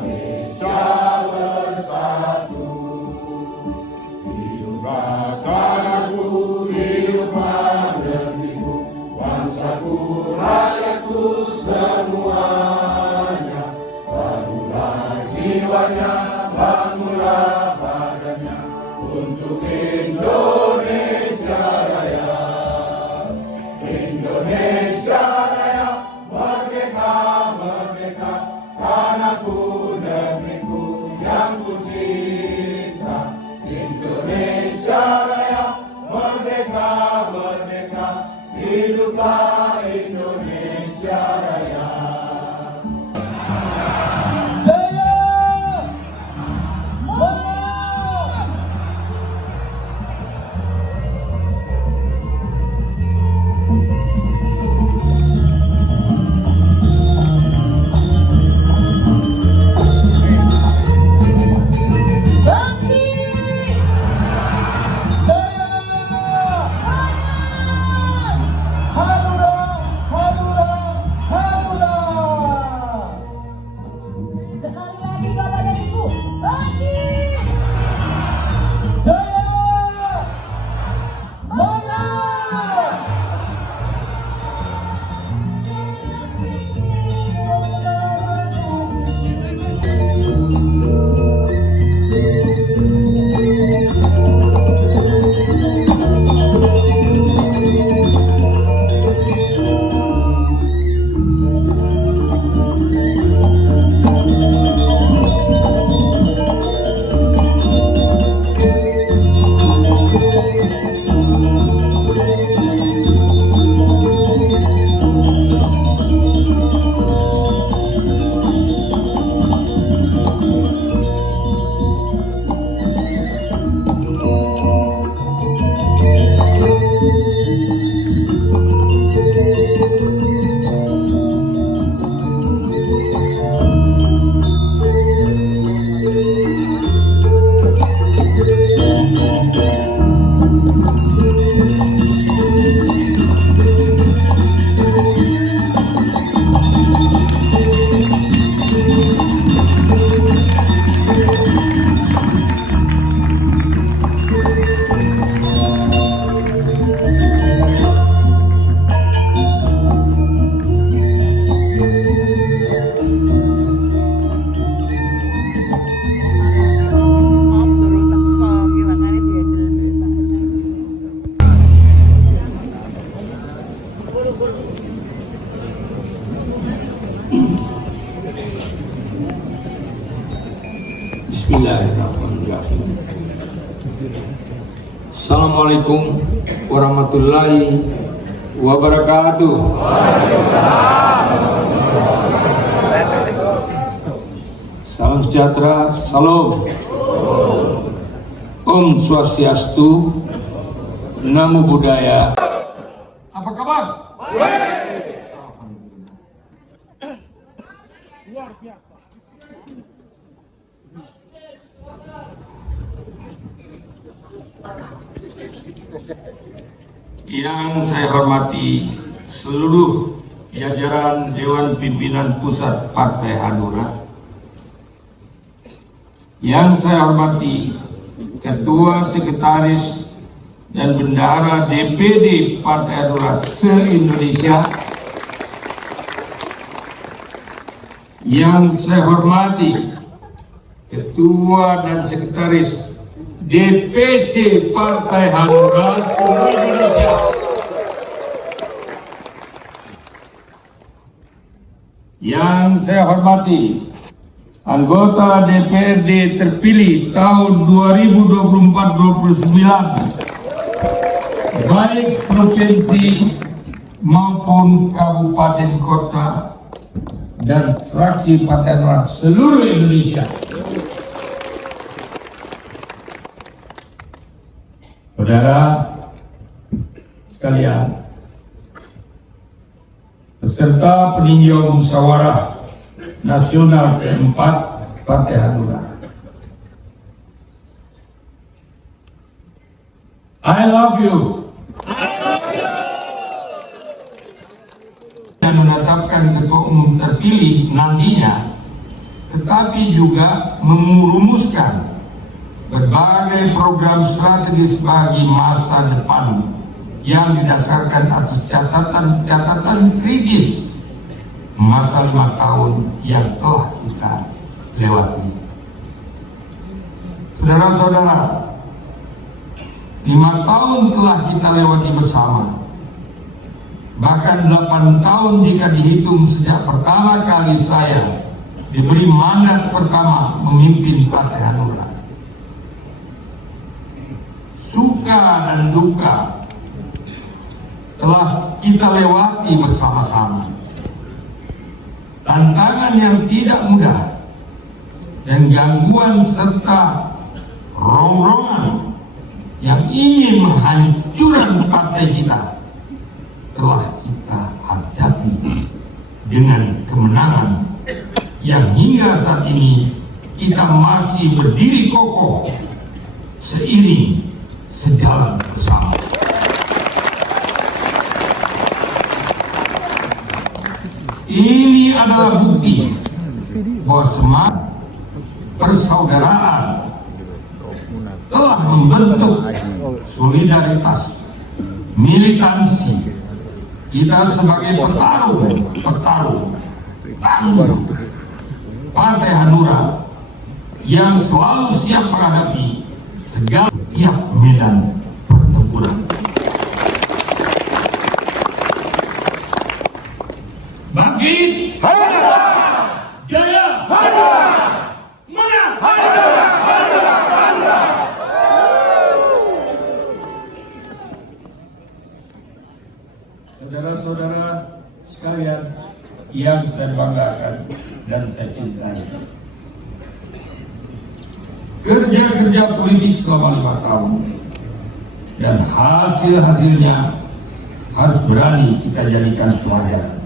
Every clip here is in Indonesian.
Indonesia bersatu. Hiduplah tanahku, hiduplah negeriku, bangsaku, rakyatku semuanya. Bangunlah jiwanya, bangunlah badannya untuk Indonesia Raya. Indonesia Raya, merdeka, merdeka, tanahku, negeriku yang ku cinta. Indonesia Raya, merdeka, merdeka, hiduplah Indonesia Raya. Bismillahirrahmanirrahim. Assalamualaikum warahmatullahi wabarakatuh. Salam sejahtera, salam. Om Swastiastu, Namo Buddhaya. Apa kabar? Luar biasa. Yang saya hormati seluruh jajaran Dewan Pimpinan Pusat Partai Hanura, yang saya hormati Ketua, Sekretaris, dan Bendahara DPD Partai Hanura se-Indonesia, yang saya hormati Ketua dan Sekretaris DPC Partai Hanura seluruh Indonesia, yang saya hormati anggota DPRD terpilih tahun 2024-29 baik provinsi maupun kabupaten kota dan fraksi Partai Hanura seluruh Indonesia. Saudara sekalian, peserta peninjau musyawarah nasional keempat Partai Hanura, I love you. Dan menetapkan ketua umum terpilih nantinya tetapi juga merumuskan berbagai program strategis bagi masa depan yang didasarkan atas catatan kritis masa 5 tahun yang telah kita lewati. Saudara-saudara, 5 tahun telah kita lewati bersama. Bahkan 8 tahun jika dihitung sejak pertama kali saya diberi mandat pertama memimpin Partai Hanura. Suka dan duka telah kita lewati bersama-sama. Tantangan yang tidak mudah dan gangguan serta rongrongan yang ingin menghancurkan partai kita telah kita hadapi dengan kemenangan yang hingga saat ini kita masih berdiri kokoh seiring sejalan bersama. Ini adalah bukti bahwa semangat persaudaraan telah membentuk solidaritas, militansi kita sebagai petarung tangguh Partai Hanura yang selalu siap menghadapi segala setiap medan pertempuran. Bangkit! Hanura! Jaya! Hanura! Menang! Hanura! Hanura! Hanura! Saudara-saudara sekalian yang saya banggakan dan saya cintai, kerja politik selama 5 tahun dan hasil-hasilnya harus berani kita jadikan pelajaran.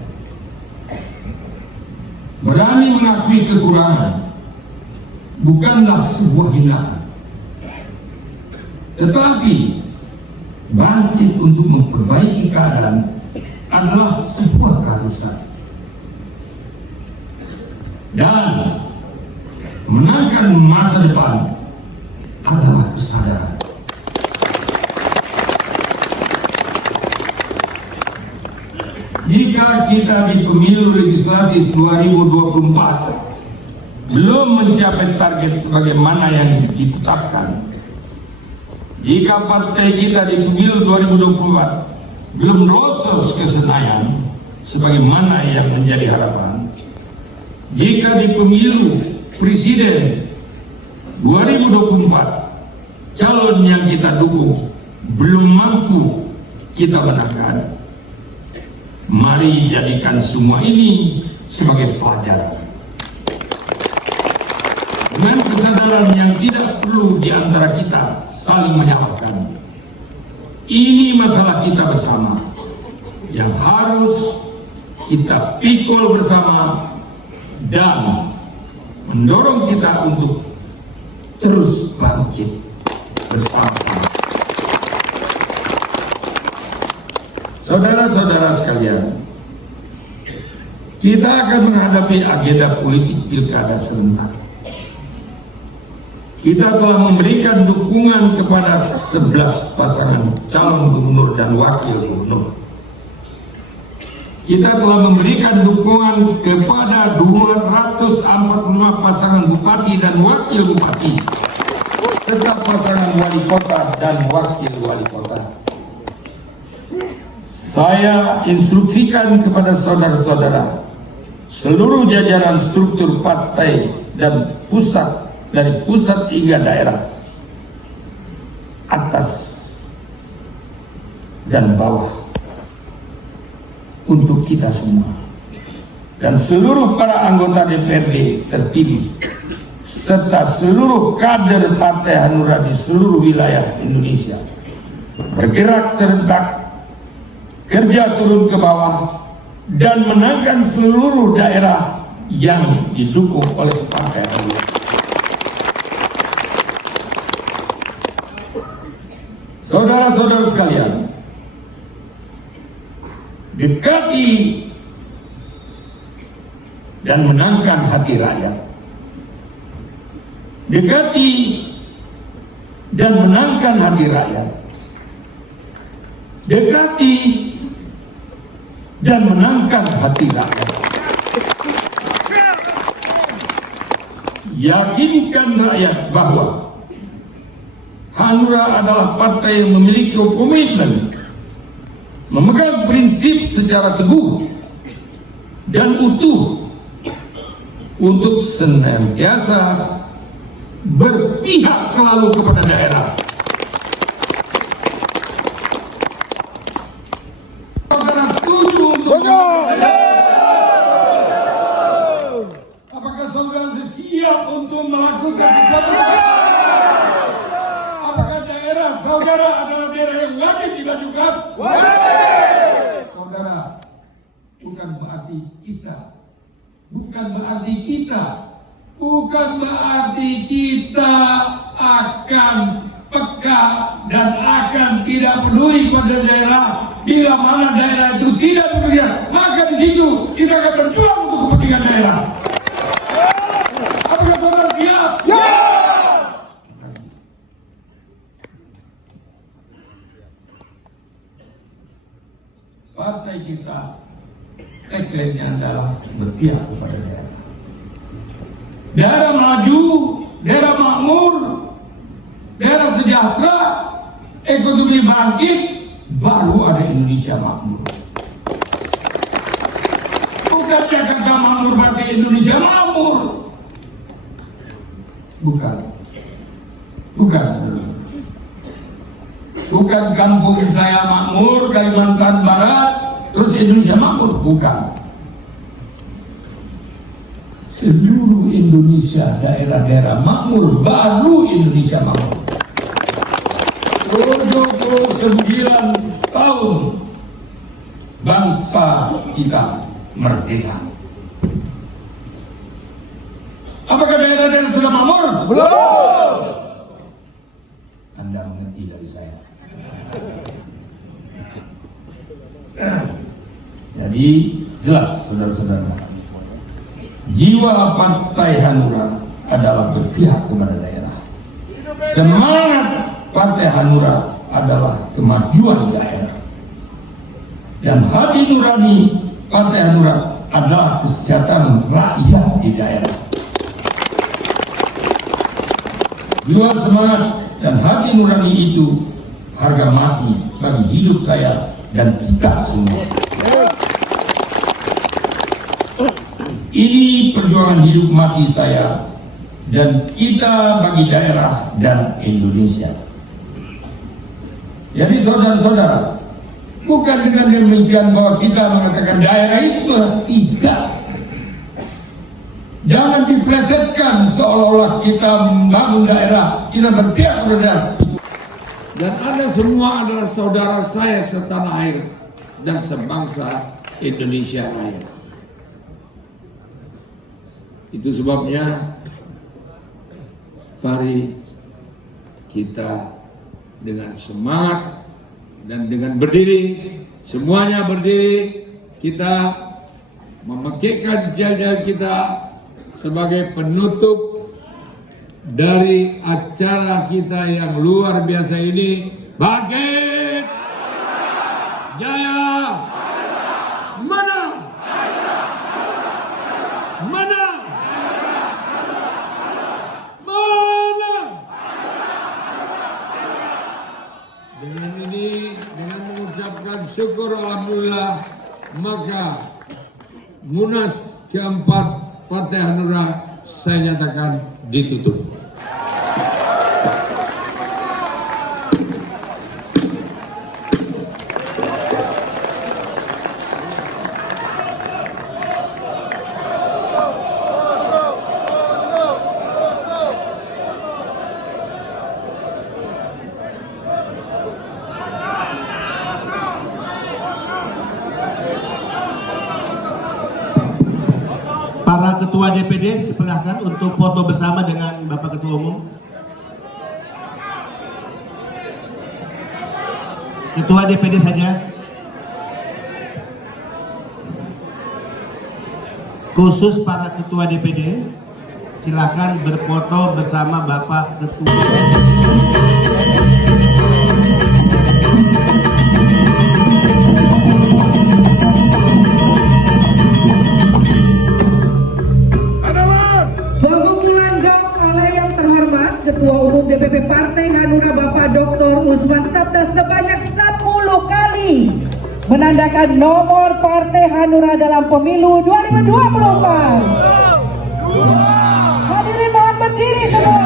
Berani mengakui kekurangan bukanlah sebuah hinaan, tetapi bangkit untuk memperbaiki keadaan adalah sebuah keharusan. Dan menangkan masa depan adalah kesadaran. Jika kita di pemilu legislatif 2024 belum mencapai target sebagaimana yang ditetapkan, jika partai kita di pemilu 2024 belum lolos ke Senayan sebagaimana yang menjadi harapan, jika di pemilu presiden 2024 calon yang kita dukung belum mampu kita menangkan, mari jadikan semua ini sebagai pelajaran. Dengan kesadaran yang tidak perlu di antara kita saling menyalahkan. Ini masalah kita bersama yang harus kita pikul bersama dan mendorong kita untuk terus bangkit bersama-sama. Saudara-saudara sekalian, kita akan menghadapi agenda politik pilkada serentak. Kita telah memberikan dukungan kepada 11 pasangan calon gubernur dan wakil gubernur. Kita telah memberikan dukungan kepada 245 pasangan bupati dan wakil bupati, serta pasangan wali kota dan wakil wali kota. Saya instruksikan kepada saudara-saudara, seluruh jajaran struktur partai dan pusat, dari pusat hingga daerah, atas dan bawah, untuk kita semua dan seluruh para anggota DPRD terpilih serta seluruh kader Partai Hanura di seluruh wilayah Indonesia bergerak serentak, kerja turun ke bawah dan menangkan seluruh daerah yang didukung oleh Partai Hanura. Saudara-saudara sekalian, dekati dan menangkan hati rakyat. dekati dan menangkan hati rakyat, dekati dan menangkan hati rakyat. Yakinkan rakyat bahwa Hanura adalah partai yang memiliki komitmen, memegang prinsip secara teguh dan utuh untuk senantiasa berpihak selalu kepada daerah. Saudara setuju untuk apakah saudara siap untuk melakukan sesuatu? Apakah daerah saudara adalah daerah yang wajib dimajukan? Saudara, bukan berarti kita akan peka dan akan tidak peduli pada daerah. Bila mana daerah itu tidak peduli, maka di situ kita akan berjuang untuk kepentingan daerah. Apakah saudara siap? Ya! Partai kita tagline-nya adalah berpihak kepada daerah. Daerah maju, daerah makmur, daerah sejahtera, ekonomi bangkit, baru ada Indonesia makmur. Bukan Jakarta makmur berarti Indonesia makmur. Bukan, saudara-saudara. Bukan kampung saya makmur, Kalimantan Barat, terus Indonesia makmur, bukan. Seluruh Indonesia, daerah-daerah makmur, baru Indonesia makmur. 79 tahun bangsa kita merdeka. Apakah daerah-daerah sudah makmur? Belum. Anda mengerti dari saya. Jadi jelas saudara-saudara, jiwa Partai Hanura adalah berpihak kepada daerah. Semangat Partai Hanura adalah kemajuan daerah. Dan hati nurani Partai Hanura adalah kesejahteraan rakyat di daerah. Jiwa semangat dan hati nurani itu harga mati bagi hidup saya dan kita semua. Ini perjuangan hidup mati saya dan kita bagi daerah dan Indonesia. Jadi saudara-saudara, bukan dengan demikian bahwa kita mengatakan daerahisme, tidak. Jangan diplesetkan seolah-olah kita membangun daerah, kita berpihak kepada daerah. Dan Anda semua adalah saudara saya setanah air dan sebangsa Indonesia lain. Itu sebabnya mari kita dengan semangat dan dengan berdiri, semuanya berdiri, kita memekikkan jal-jal kita sebagai penutup dari acara kita yang luar biasa ini. Bangkit! Jaya! Menang! Menang! Menang! Dengan ini, dengan mengucapkan syukur alhamdulillah, maka Munas keempat Partai Hanura saya nyatakan ditutup. Para Ketua DPD silakan untuk foto bersama dengan Bapak Ketua Umum. Ketua DPD saja. Khusus para Ketua DPD silakan berfoto bersama Bapak Ketua. Pengumpulan gong oleh yang terhormat Ketua Umum DPP Partai Hanura Bapak Dr. Usman Sabta sebanyak 10 kali menandakan nomor Partai Hanura dalam pemilu 2024. Hadirin mohon berdiri semua.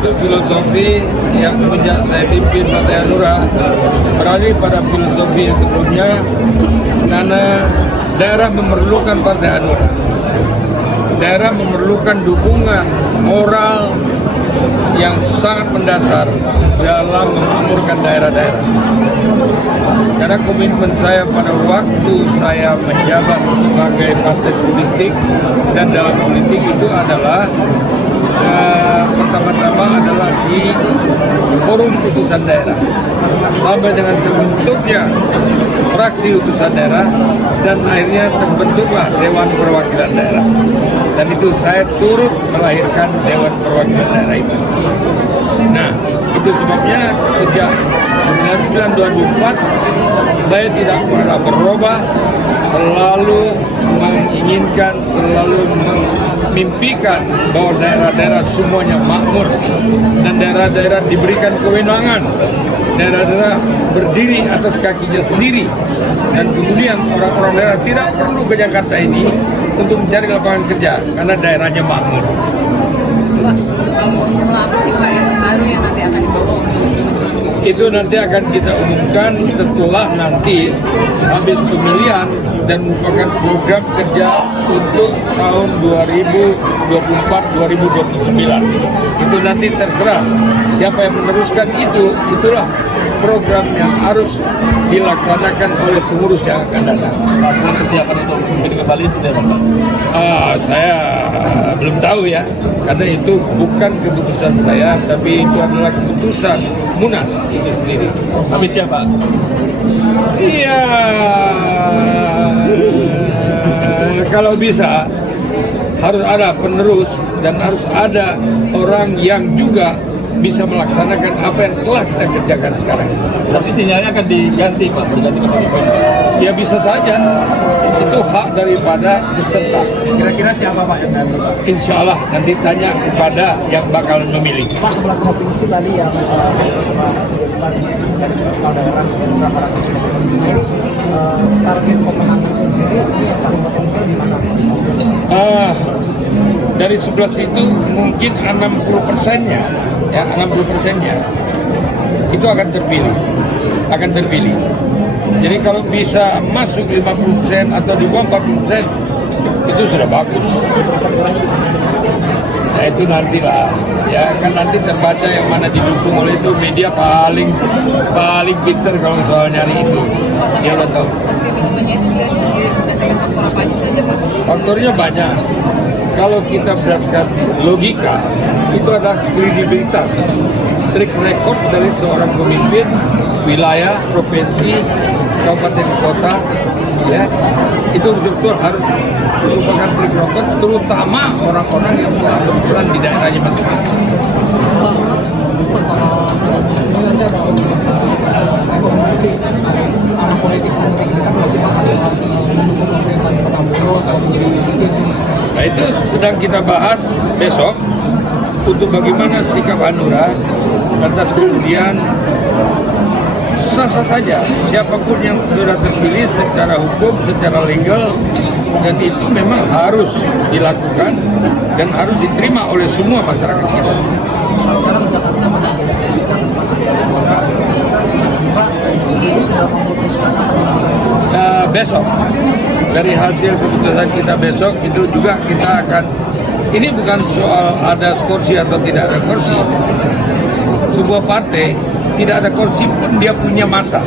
'Itu filosofi yang semenjak saya pimpin Partai Hanura beralih pada filosofi yang sebelumnya, karena daerah memerlukan Partai Hanura. Daerah memerlukan dukungan moral yang sangat mendasar dalam memakmurkan daerah-daerah. Karena komitmen saya pada waktu saya menjabat sebagai partai politik, dan dalam politik itu adalah pertama-tama adalah di forum utusan daerah sampai dengan terbentuknya fraksi utusan daerah dan akhirnya terbentuklah Dewan Perwakilan Daerah, dan itu saya turut melahirkan Dewan Perwakilan Daerah itu. Nah, itu sebabnya sejak 1924 saya tidak pernah berubah, selalu menginginkan, selalu memimpikan bahwa daerah-daerah semuanya makmur dan daerah-daerah diberikan kewenangan, daerah-daerah berdiri atas kakinya sendiri, dan kemudian orang-orang daerah tidak perlu ke Jakarta ini untuk mencari lapangan kerja karena daerahnya makmur. Pak, formula apa sih Pak yang baru yang nanti akan dibawa untuk itu nanti akan kita umumkan setelah nanti habis pemilihan, dan merupakan program kerja untuk tahun 2024-2029. Itu nanti terserah siapa yang meneruskan itu, itulah program yang harus dilaksanakan oleh pengurus yang akan datang. Masalah kesiapan untuk memimpin kembali seperti apa Pak? Saya belum tahu ya, karena itu bukan keputusan saya, tapi itu adalah keputusan Munas itu sendiri. Tapi siapa? Iya, kalau bisa harus ada penerus dan harus ada orang yang juga bisa melaksanakan apa yang telah kita kerjakan sekarang. Tapi sinyalnya akan diganti Pak, berganti ke Pak. Ya bisa saja, itu hak daripada peserta. Kira-kira siapa Pak yang ganti Pak? Insya Allah nanti tanya kepada yang bakalan memilih. Pak, 11 provinsi tadi yang bersama dari kepala daerah beberapa ratus ini, target pemenangan sendiri ini yang paling potensial di mana Pak? Dari 11 itu mungkin 60%-nya, ya 60%-nya itu akan terpilih. Jadi kalau bisa masuk 50% atau di bawah 40% itu sudah bagus. Nah itu nantilah, ya kan nanti terbaca yang mana didukung oleh itu media paling pinter kalau soal nyari itu. Dia udah tahu. optimismenya itu dilihatnya berdasarkan faktor apa aja saja Pak? Faktornya banyak. Kalau kita berdasarkan logika, itu adalah kredibilitas, track record dari seorang pemimpin wilayah, provinsi, kabupaten, kota, ya, itu betul-betul harus merupakan trik rokok, terutama orang-orang yang telah berperan di daerahnya masing-masing. Sebenarnya rekomendasi arah politik kita masih bakal mendukung pemerintahan Prabowo atau menjadi oposisi. Nah itu sedang kita bahas besok untuk bagaimana sikap Hanura lantas kemudian sah-sah saja siapapun yang sudah terpilih secara hukum, secara legal, dan itu memang harus dilakukan dan harus diterima oleh semua masyarakat kita. Sekarang Jakarta masih banyak bicara Pak sendiri sudah memutuskan Besok dari hasil keputusan kita besok itu juga kita akan, ini bukan soal ada kursi atau tidak ada kursi. Sebuah partai tidak ada kursi pun dia punya masa,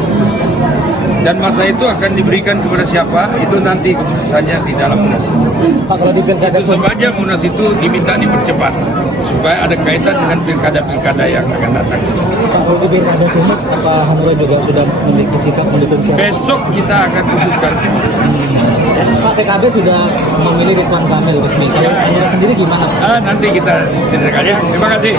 dan masa itu akan diberikan kepada siapa itu nanti keputusannya di dalam munas. Pak, kalau di pilkada Itu saja munas itu diminta dipercepat supaya ada kaitan dengan pilkada-pilkada yang akan datang. kalau di pilkada Sumut, apa Hanura juga sudah memiliki sikap mendukung siapa? Besok kita akan putuskan. Pak, PKB sudah memilih Ridwan Kamil resmi. Kalau Hanura sendiri gimana? Nanti kita ceritakan ya. Terima kasih.